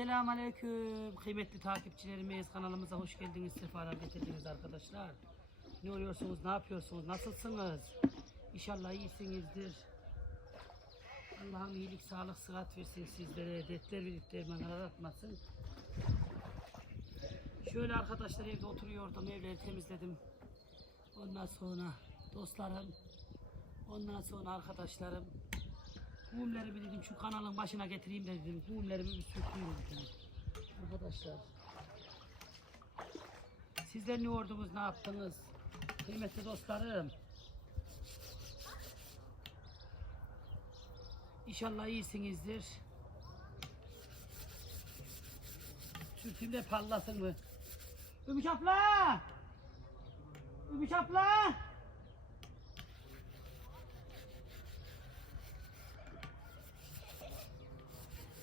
Esselamu Aleyküm kıymetli takipçilerimiz kanalımıza hoş geldiniz sefalar getirdiniz arkadaşlar. Ne oluyorsunuz ne yapıyorsunuz nasılsınız? İnşallah iyisinizdir. Allah'ım iyilik sağlık sıhhat versin sizlere dertler verip aratmasın. Şöyle arkadaşlar evde oturuyordum evleri temizledim. Ondan sonra dostlarım ondan sonra arkadaşlarım Mumlarımı dedim şu kanalın başına getireyim de dedim. Mumlarımı bir sürteyim dedim. Arkadaşlar. Sizler ne ordunuz, ne yaptınız? Kıymetli dostlarım. İnşallah iyisinizdir. Sürteyim de parlasın mı? Ümüş abla! Ümüş abla!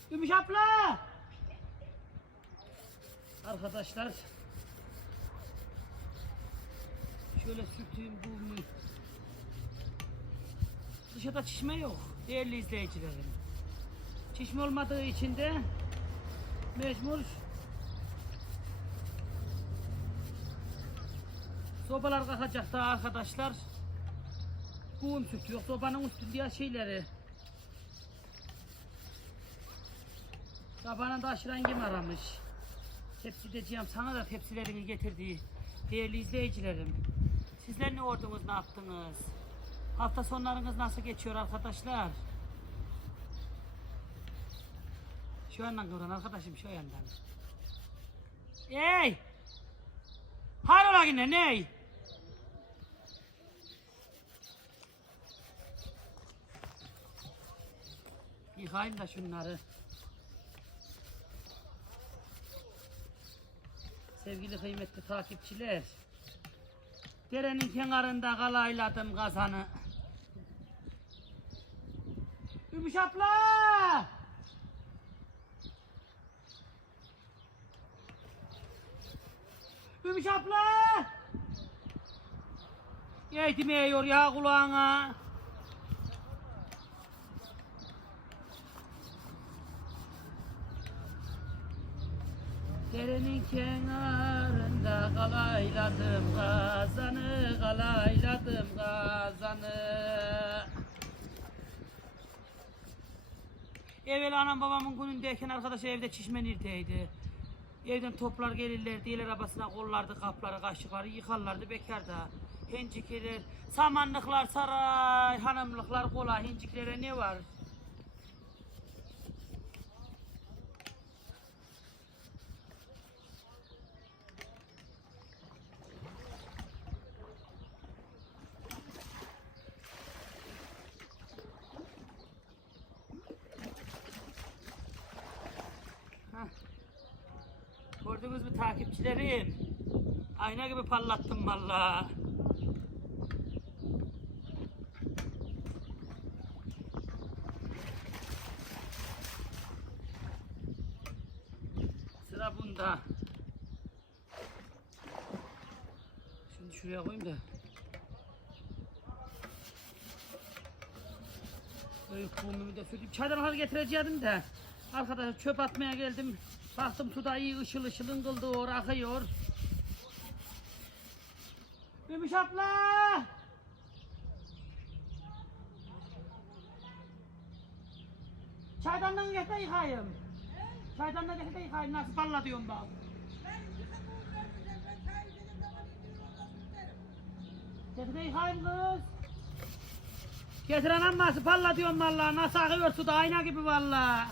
Gümüş abla! Arkadaşlar şöyle sürtüğüm bu? Dışarıda çişme yok değerli izleyicilerim. Çişme olmadığı için de mecbur sobalar kalkacak da arkadaşlar. Kum sürtüyor sobanın üstünde şeyleri Sabahına aşırı rengim aramış. Tepsi diyeceğim sana da tepsilerini getirdiği değerli izleyicilerim. Sizler ne ordunuz ne yaptınız? Hafta sonlarınız nasıl geçiyor arkadaşlar? Şu yandan duran arkadaşım şu yandan. Ey! Hayrola yine ney? Yıkayayım da şunları. Sevgili kıymetli takipçiler. Derenin kenarında kalayladım kazanı. Ümüş abla! Ümüş abla! Yedim ya kulağına. Derenin kenarında kalayladım kazanı, kalayladım kazanı. Evvel anam babamın günündeyken arkadaş evde çişme neredeydi? Evden toplar gelirlerdi, el arabasına kollardı kapları, kaşıkları yıkarlardı bekarda. Hencikler, samanlıklar saray, hanımlıklar kola, henciklere ne var? Gördünüz mü takipçilerim? Ayna gibi parlattım valla. Sıra bunda. Şimdi şuraya koyayım da. Büyük kumumu da sürdüm. Çaydanlığı getireceğim de. Arkadaşlar çöp atmaya geldim. Baktım suda iyi ışıl ışıl ıngıldıyor, akıyor. Gümüş abla! Çaydanlığı getir yıkayım. Çaydanlığı getir yıkayım. Nasıl palla diyorum bak. Getir yıkayım kız. Getir anam nasıl palla diyorum valla. Nasıl akıyor suda ayna gibi valla.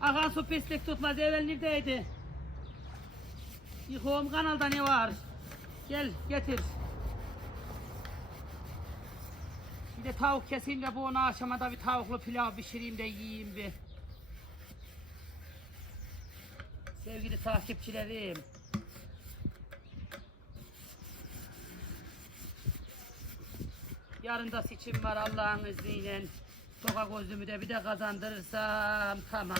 Akan su pislik tutmaz evvel neredeydi? Yıkığım kanalda ne var? Gel getir. Bir de tavuk keseyim de bu ona akşama bir tavuklu pilav pişireyim de yiyeyim bir. Sevgili takipçilerim. Yarın da seçim var Allah'ın izniyle. Sokak gözümü de bir de kazandırırsam tamam.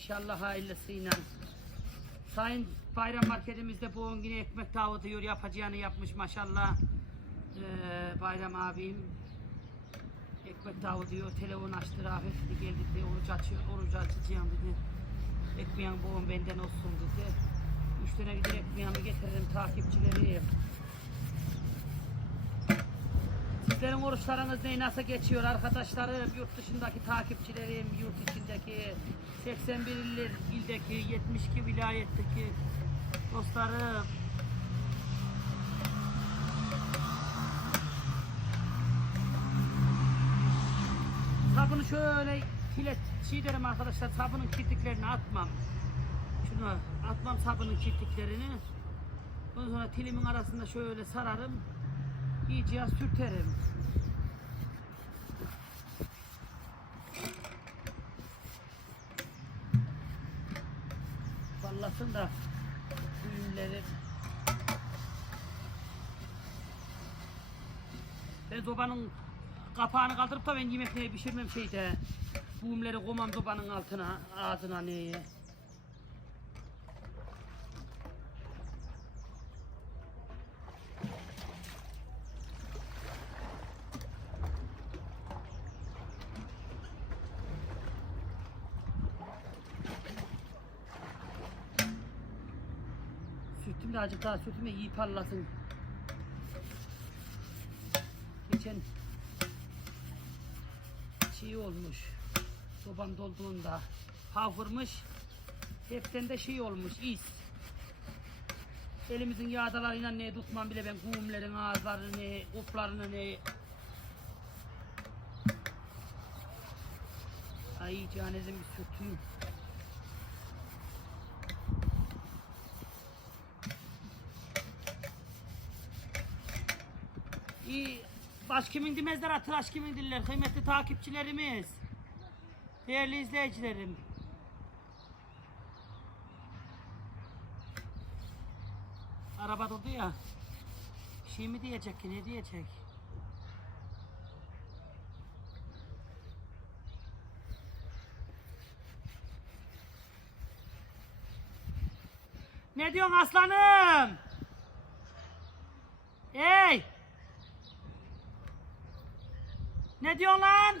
İnşallah hayırlısıyla. Sayın bayram marketimizde bu gün ekmek dağıtıyor yapacağını yapmış maşallah. Ee, bayram abim Ekmek dağı diyor. Telefon açtı rahmetli geldi dedi. Oruç açıyor. Oruç açacağım dedi. Ekmeğin boğum benden olsun dedi. Üç tane gider ekmeğimi getiririm takipçileri. Sizlerin oruçlarınız ne nasıl geçiyor arkadaşlarım, yurt dışındaki takipçilerim, yurt içindeki 81 il- ildeki 72 vilayetteki dostlarım. Sabunu şöyle kilet şey derim arkadaşlar sabunun kirpiklerini atmam. Şunu atmam sabunun kirpiklerini. Ondan sonra tilimin arasında şöyle sararım. İyice sürterim. Vallasın da düğünleri. Ben zobanın kapağını kaldırıp da ben yemek neye pişirmem şeyde. Buğumları koymam zobanın altına, ağzına neye. Sütüm de azıcık daha sütüm de iyi parlasın. Geçen şey olmuş. Sobam dolduğunda havırmış. Hepten de şey olmuş is. Elimizin yağdalarıyla ne tutmam bile ben kumlerin ağızlarını ne, kuplarını ne. Ay canezim bir sürtüyüm. İyi. Baş kimin demezler, tıraş kimin diller. Kıymetli takipçilerimiz. Değerli izleyicilerim. Araba durdu ya. Bir şey mi diyecek ki ne diyecek? Ne diyorsun aslanım? Hey! Ne diyorsun lan?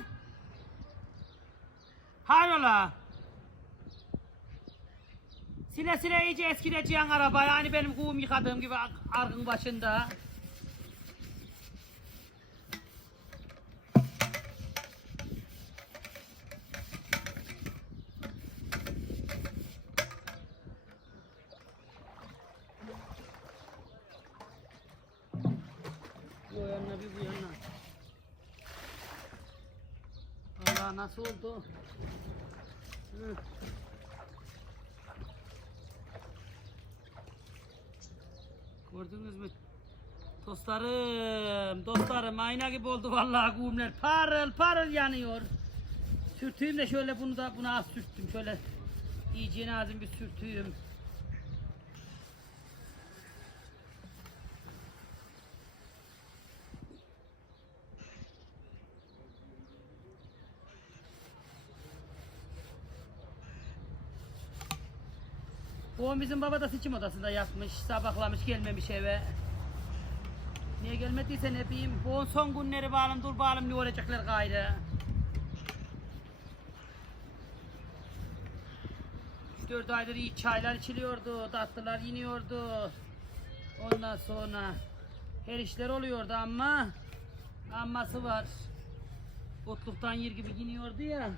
Hayrola? Sile sile iyice eskideceğin araba yani benim kuğum yıkadığım gibi ar- arkın başında. Bu yana bir bu yana. Allah nasıl oldu? Gördünüz mü? Dostlarım, dostlarım ayna gibi oldu vallahi kumlar. Parıl parıl yanıyor. Sürtüyüm de şöyle bunu da buna az sürttüm. Şöyle iyice azim bir sürtüyüm. Bu bizim baba da seçim odasında yatmış, sabahlamış, gelmemiş eve. Niye gelmediyse ne bileyim. Bu son günleri bağlam, dur bağlam ne olacaklar gayrı. 3-4 aydır iyi çaylar içiliyordu, tatlılar yeniyordu. Ondan sonra her işler oluyordu ama aması var. Otluktan yer gibi giniyordu ya.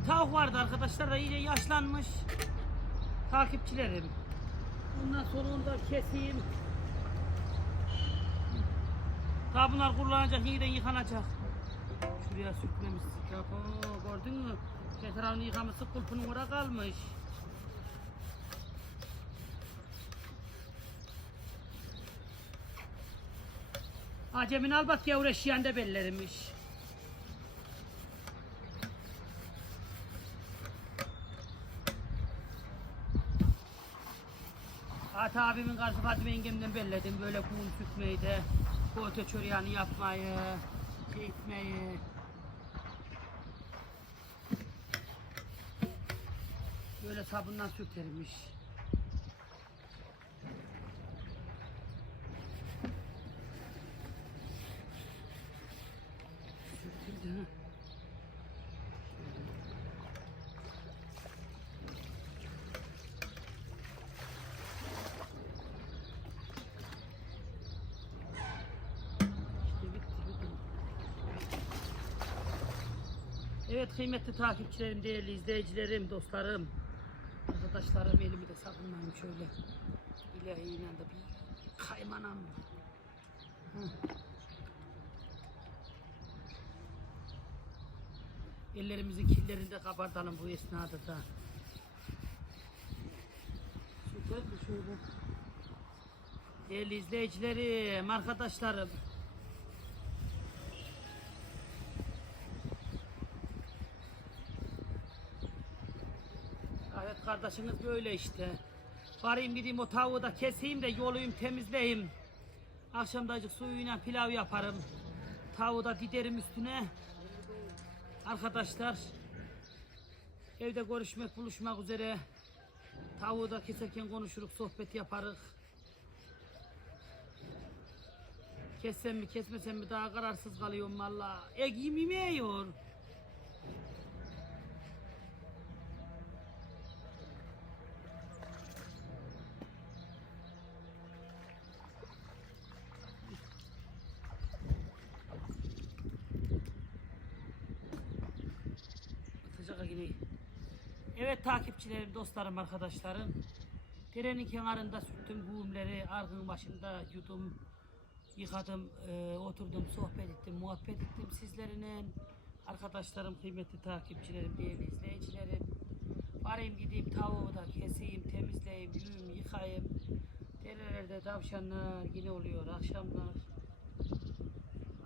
Bir tavuk vardı arkadaşlar da iyice yaşlanmış. Takipçilerim. Ondan sonra onu keseyim. Daha bunlar kullanacak, yeniden yıkanacak. Şuraya sürtmemişsin. Gördün mü? Etrafını yıkamışsın, kulpunun orada kalmış. Acemin al bak yavru eşeğin de bellerimiş. At abimin karşı Fatime yengemden belledim böyle kum tutmayı da poğaça çöreğini yapmayı. Çekmeyi. Böyle sabundan sürtermiş. Sürtüldü ha. İşte bitti, bitti. Evet kıymetli takipçilerim, değerli izleyicilerim, dostlarım, arkadaşlarım elimi de sabunlayayım şöyle. İlahiyle de bir kaymanam. Hı. Ellerimizin kirlerini de kabartalım bu esnada da. Bir şöyle. Değerli izleyicilerim, arkadaşlarım. Kardeşiniz böyle işte. Varayım gideyim o tavuğu da keseyim de yoluyum temizleyeyim. Akşam da azıcık suyuyla pilav yaparım. Tavuğu da diderim üstüne. Arkadaşlar evde görüşmek buluşmak üzere. Tavuğu da keserken konuşuruk sohbet yaparız. Kessem mi kesmesem mi daha kararsız kalıyorum valla. Egim yemiyor. Atacak yine. Takipçilerim, dostlarım, arkadaşlarım. Trenin kenarında sürttüm güğümleri, argın başında yudum, yıkadım, e, oturdum, sohbet ettim, muhabbet ettim sizlerle. Arkadaşlarım, kıymetli takipçilerim, değerli izleyicilerim. Varayım gideyim tavuğu da keseyim, temizleyeyim, yuyum, yıkayayım. Derelerde tavşanlar yine oluyor akşamlar.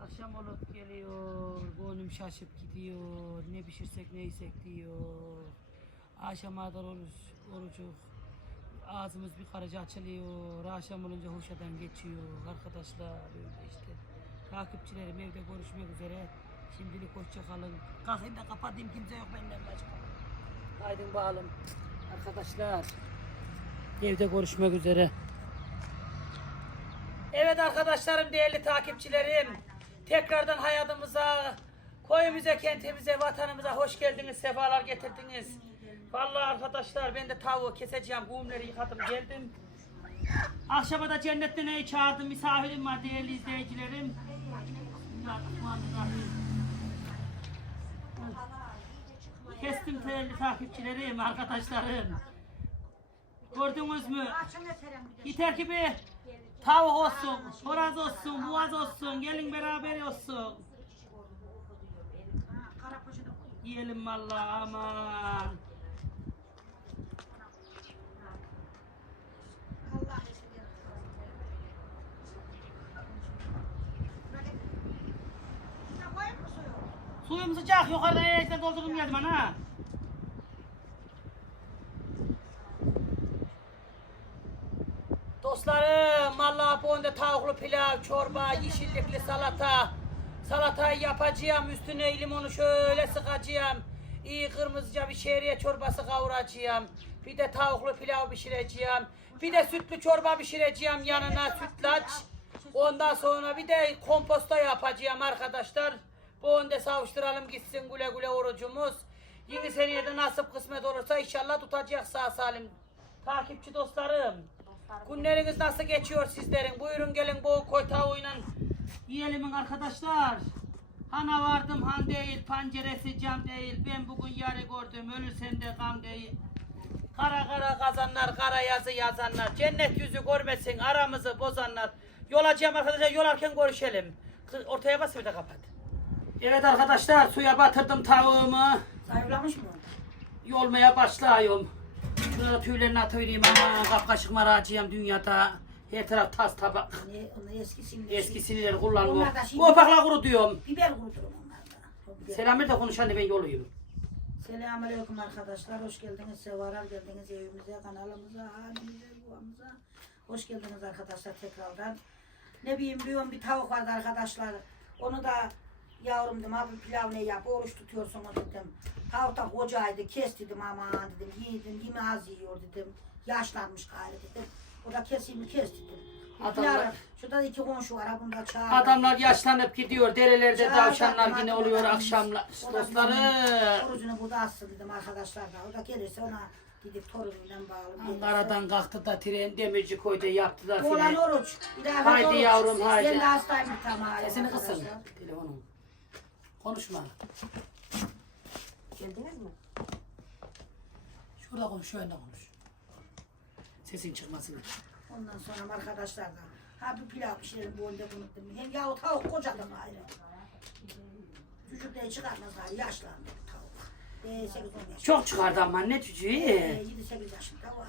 Akşam olup geliyor, boynum şaşıp gidiyor, ne pişirsek ne yesek diyor. Akşama kadar oruç, orucuk, ağzımız bir karaca açılıyor, akşam olunca hoşadan geçiyor arkadaşlar öyle işte. Takipçilerim evde görüşmek üzere, şimdilik hoşça kalın. Kalkayım da kapatayım kimse yok benden başka. Haydi bağlım arkadaşlar. Evde görüşmek üzere. Evet arkadaşlarım, değerli takipçilerim. Tekrardan hayatımıza, koyumuza, kentimize, vatanımıza hoş geldiniz, sefalar getirdiniz. Vallahi arkadaşlar ben de tavuğu keseceğim, kumları yıkadım geldim. Akşama da cennetten neyi çağırdım, misafirim var değerli izleyicilerim. Kestim değerli takipçilerim, arkadaşlarım. Gördünüz mü? Yeter ki bir tavuk olsun, horoz olsun, boğaz olsun, gelin beraber olsun. Yiyelim vallahi aman. Suyum sıcak, yukarıda eğitim doldurdum geldim ana. Dostlarım, vallahi bu önde tavuklu pilav, çorba, yeşillikli salata. Salatayı yapacağım, üstüne limonu şöyle sıkacağım. İyi kırmızıca bir şehriye çorbası kavuracağım. Bir de tavuklu pilav pişireceğim. Bir de sütlü çorba pişireceğim yanına sütlaç. Ondan sonra bir de komposta yapacağım arkadaşlar. Bu önde savuşturalım gitsin güle güle orucumuz. Yeni seneye de nasip kısmet olursa inşallah tutacak sağ salim. Takipçi dostlarım. Günleriniz nasıl geçiyor sizlerin? Buyurun gelin bu koy tavuğuyla yiyelim arkadaşlar. Hana vardım han değil, panceresi cam değil. Ben bugün yarı gördüm, ölürsen de gam değil. Kara kara kazanlar, kara yazı yazanlar. Cennet yüzü görmesin, aramızı bozanlar. Yol açacağım arkadaşlar, yolarken görüşelim. Ortaya bas bir de kapat. Evet arkadaşlar, suya batırdım tavuğumu. Zayıflamış mı? Yolmaya başlıyorum. Şurada tüylerini atıvereyim ama kapkaşık maracıyım dünyada. Her taraf tas tabak. Ne, onu eskisini. Eskisini kullanmıyorum. Onlar da şimdi- Bu opakla kuru diyorum. Biber kurdurum onlarda. O biber. Selam ver de konuş anne ben yoluyum. Selamünaleyküm arkadaşlar. Hoş geldiniz. Sevalar geldiniz evimize, kanalımıza, halimize, yuvamıza. Hoş geldiniz arkadaşlar tekrardan. Ne bileyim bir bir tavuk vardı arkadaşlar. Onu da Yavrum dedim abi pilav ne yap oruç tutuyorsun dedim. Tavuk da kocaydı kes dedim aman dedim yiğidim yeme az yiyor dedim. Yaşlanmış gayrı dedim. O da keseyim kes dedim. Adamlar- şurada iki komşu var ha bunda çağır. Adamlar yaşlanıp gidiyor. Derelerde Çağır tavşanlar yine oluyor akşamlar. Dostlarım. Orucunu burada assın dedim arkadaşlar da. O da gelirse ona gidip torunuyla bağlı. Ankara'dan kalktı da tren demirci koydu yaptılar filan. oruç. İlave Haydi oruç. yavrum, haydi. Ben de hastayım tamam. Sesini kısın. Telefonum. Konuşma. Geldiniz mi? Şurada konuş, şu yönde konuş. Sesin çıkmasın. Ondan sonra arkadaşlar da ha bir pilav pişirelim bu önde unuttum. Hem yahu tavuk kocadım ayrı. Çocuk da çıkarmazlar yaşlandı tavuk. Ee, 8 10 yaş. Çok çıkardı ama ne Ee, cücüğü. 7 8 yaşında var.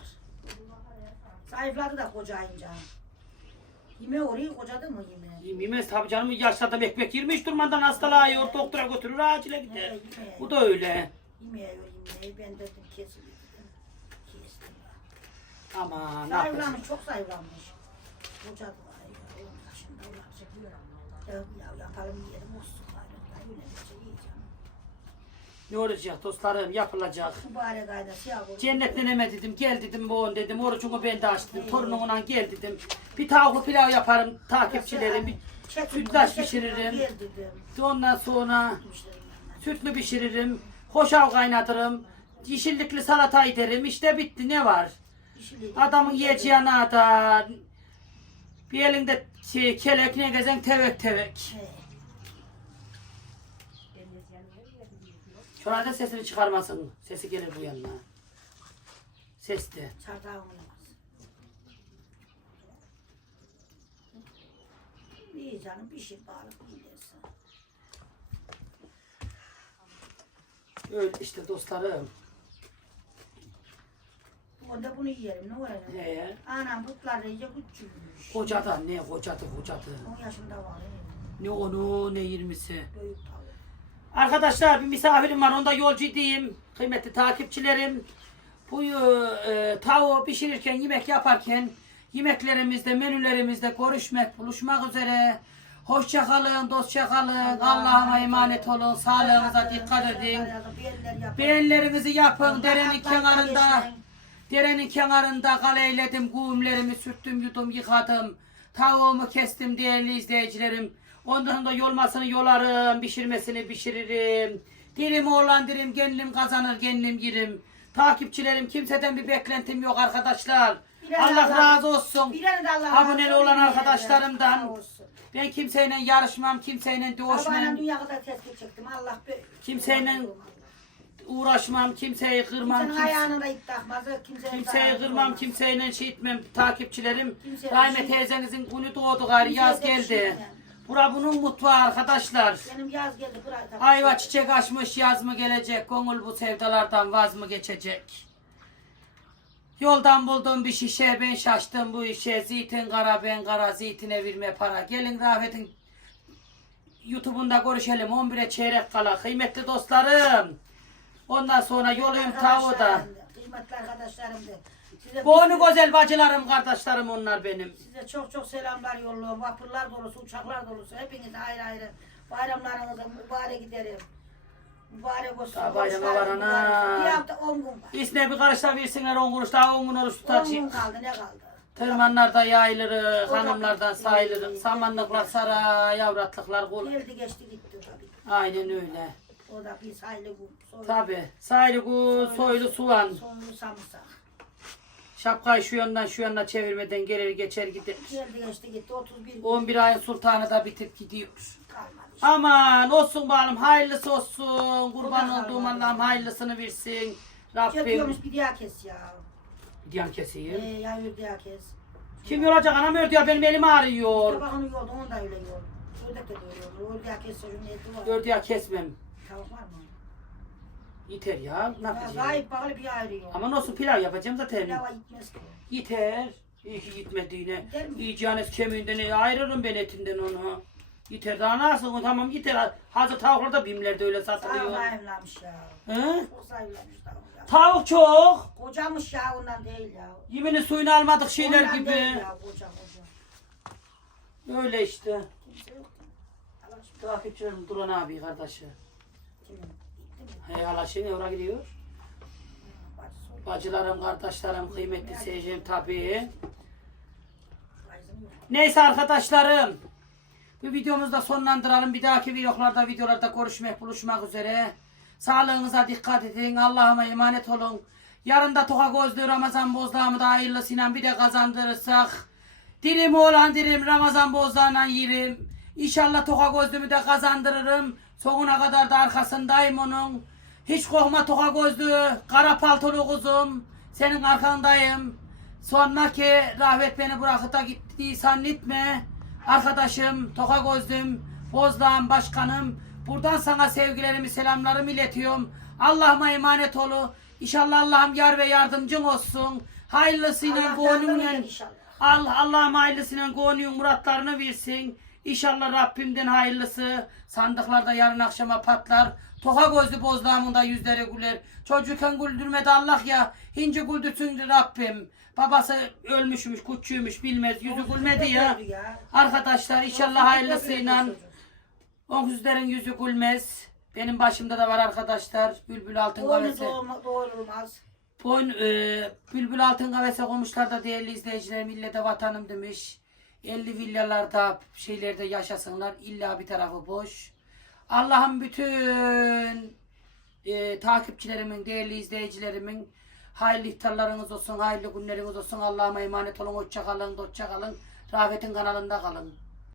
Zayıfladı da kocayınca. Yeme orayı kocadı mı yeme? Yemez tabii canım yaşlı adam ekmek yemiş durmadan hastalığa yiyor. Doktora götürür acile gider. yeme. Bu da öyle. Yemeğe yemeğe ben dedim kesin. Kestim. Ne? Zayıflamış çok zayıflamış. Kocadı var ya. 10 yaşında olacak. Ya, ya yapalım yiyelim olsun. Öyle bir şey yiyeceğim. Ne olacak dostlarım yapılacak. Mübarek ayda siyah olur. Cennet neneme dedim gel dedim bu on dedim orucumu ben de açtım torunumla gel dedim. Bir tavuklu pilav yaparım takipçilerim. Bir sütlaç pişiririm. Ondan sonra sütlü pişiririm. Hoşaf kaynatırım. Yeşillikli salata ederim. İşte bitti ne var? Adamın yiyeceği da bir elinde şey, kelek ne gezen tevek tevek. He. Şurada sesini çıkarmasın. Sesi gelir bu yanına. Ses de. Çardağı oynamaz. İyi canım bir şey bağlı iyi dersin. Öyle işte dostlarım. Onda bunu yiyelim ne olacak? He. Anam butlar iyice küçülmüş. Kocadı ne kocadı kocadı. 10 yaşında var. he. Ne onu ne yirmisi. Büyük tavuk. Arkadaşlar bir misafirim var onda yolcu diyeyim. Kıymetli takipçilerim. Bu e, tavuğu pişirirken yemek yaparken yemeklerimizde menülerimizde görüşmek buluşmak üzere. Hoşça kalın, dostça kalın. Allah'a emanet olun. Sağlığınıza dikkat edin. Beğenilerinizi yapın. Derenin kenarında. Derenin kenarında kaleyledim, güğümlerimi sürttüm, yudum, yıkadım. Tavuğumu kestim değerli izleyicilerim. Ondan da yolmasını yolarım, pişirmesini pişiririm. Dilim oğlan dilim, genilim kazanır, genilim girim. Takipçilerim kimseden bir beklentim yok arkadaşlar. Allah Allah- razı olsun. Aboneli olan arkadaşlarımdan. Ben kimseyle yarışmam, kimseyle dövüşmem, dünya kadar tespih çektim. Allah. Kimseyle uğraşmam, kimseyi kırmam. Kimsenin kimse- ayağına da ip takmaz. Kimseyi zararı kırmam, kimseyle şey etmem. Takipçilerim, Rahime şey- teyzenizin günü doğdu gayrı, yaz geldi. demem. Bura bunun mutfağı arkadaşlar. Benim yaz geldi. Buraya da- Ayva çiçek açmış, yaz mı gelecek, gönül bu sevdalardan vaz mı geçecek? Yoldan buldum bir şişe, ben şaştım bu işe. Zeytin kara, ben kara, zeytine verme para. Gelin Rafet'in YouTube'unda görüşelim. 11'e çeyrek kala. Kıymetli dostlarım. Ondan sonra yoluyum tavuğu da. Arkadaşlarım da, Kıymetli arkadaşlarım da. Size, Boğunu güzel bacılarım, kardeşlerim onlar benim. size çok çok selamlar yolluyorum. Vapurlar dolusu, uçaklar dolusu. Hepinize ayrı ayrı bayramlarınıza mübarek giderim. Mübarek olsun. Daha bayrama oruçlar var mübarek olsun. Bir hafta 10 gün var. İsne bir karış da versinler 10 kuruş daha 10 gün oruç 10 gün tutacak. kaldı ne kaldı? Tırmanlarda yayılırız, hanımlardan sayılırız. Samanlıklar sara, yavratlıklar kul. Geldi geçti gitti tabii. Aynen öyle. O da bir sayılı gün. Soylu, Tabi. Sayılı kul, soylu soğan. Sonlu samırsak. Şapkayı şu yandan şu yanına çevirmeden gelir geçer gider. Geldi geçti gitti 31 gün 11 ayın sultanı da bitip gidiyor. kalmadı. işte. Aman olsun bakalım hayırlısı olsun. Kurban kadar olduğum. Allah'ım hayırlısını versin. Rabbim. Yapıyormuş bir diğer kes ya. Diyan keseyim. Ee, ya bir diğer kes. Kim yoracak anam ördü ya benim elim ağrıyor. Tabağını yoldu onu da öyle yol. Ördek de öyle yol. Ördek kes çocuğun eti var. Ördü ya kesmem. Tavuk var mı? Yeter ya. Ne Ya, yapacağım? gayet bağlı bir ayrı yol. Ama nasıl pilav yapacağım zaten. Pilava gitmez ki. Yeter. İyi ki gitmediğine. Gider mi? Yiyeceğiniz kemiğinden ayırırım ben etinden onu. Yeter daha nasıl? Tamam yeter. Hazır tavuklar da bimlerde öyle satılıyor. zayıflamış ya. Hı? Çok ya. Tavuk çok. Kocamış ya ondan değil ya. Yemini suyunu almadık şeyler Ondan gibi. değil ya koca koca. Öyle işte. Kimse yok. Allah Takipçilerim Duran abi kardeşi. Kimin? Hey hala şey oraya gidiyor. Bacılarım, kardeşlerim, kıymetli seyircim tabii. Neyse arkadaşlarım. Bu videomuzu da sonlandıralım. Bir dahaki vloglarda, videolarda görüşmek, buluşmak üzere. Sağlığınıza dikkat edin. Allah'ıma emanet olun. Yarın da Toka Gözlü Ramazan Bozdağımı da hayırlısıyla bir de kazandırırsak. Dilim olan dilim Ramazan Bozdağ'la yerim. İnşallah Toka Gözlü'mü de kazandırırım. Sonuna kadar da arkasındayım onun. Hiç korkma Toka Gözlü, kara paltolu kuzum. Senin arkandayım. Sonra ki rahmet beni bırakıp da gitti zannetme. Arkadaşım, Toka Gözlüm, Bozdağ'ın başkanım. Buradan sana sevgilerimi, selamlarımı iletiyorum. Allah'ıma emanet olu. İnşallah Allah'ım yar ve yardımcın olsun. Hayırlısıyla Allah. Allah Allah'ım hayırlısıyla gönlün muratlarını versin. İnşallah Rabbimden hayırlısı. Sandıklarda yarın akşama patlar. Toka gözlü bozdağımında yüzleri güler. Çocukken güldürmedi Allah ya. Hinci güldürsün Rabbim. Babası ölmüşmüş, küçüğümüş bilmez. Yüzü gülmedi ya. Arkadaşlar inşallah hayırlısıyla o yüzlerin yüzü gülmez. Benim başımda da var arkadaşlar. Bülbül altın kavesi. doğrulmaz. Boyun, e, Bülbül altın kavese koymuşlar da değerli izleyicilerim ille de vatanım demiş. 50 villalarda şeylerde yaşasınlar. İlla bir tarafı boş. Allah'ım bütün e, takipçilerimin, değerli izleyicilerimin hayırlı iftarlarınız olsun, hayırlı günleriniz olsun. Allah'ıma emanet olun. Hoşça kalın, hoşça kalın. Rafet'in kanalında kalın.